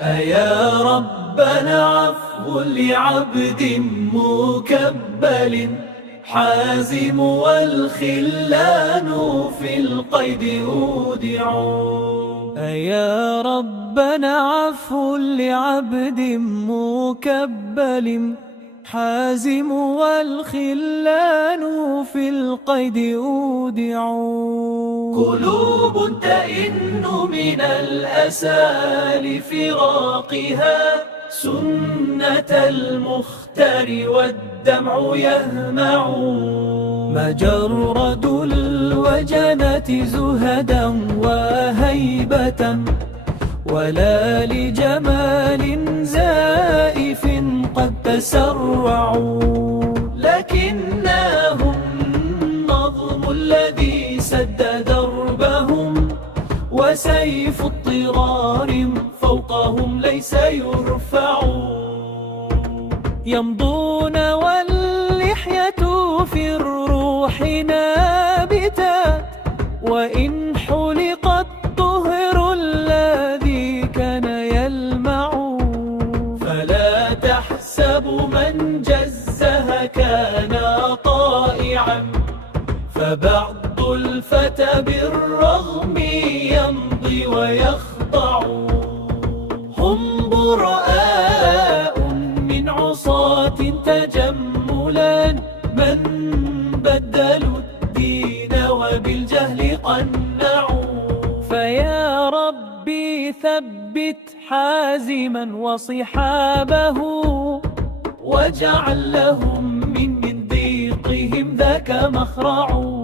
أيا ربنا عفو لعبد مكبل حازم والخلان في القيد أودعوا. أيا ربنا عفو لعبد مكبل حازم والخلان في القيد أودعوا. قلوب تئن من الأسى لفراقها سنة المختار والدمع يهمع. مجرد الوجنة زهدا وهيبة ولا لجمال زائف قد تسرعوا. لكنهم النظم الذي سد دربهم وسيف اضطرار فوقهم ليس يرفع. يمضون واللحية في الروح نابتة وإن حلق الطهر الذي كان يلمع. فلا تحسب من جزها كان طائعا فبعض الفتى بالرغم يمضي ويخضع. هم براء من عصاة تجملا من بدلوا الدين وبالجهل قنعوا. فيا ربي ثبت حازما وصحابه واجعل لهم من ضيقهم ذاك مخرع.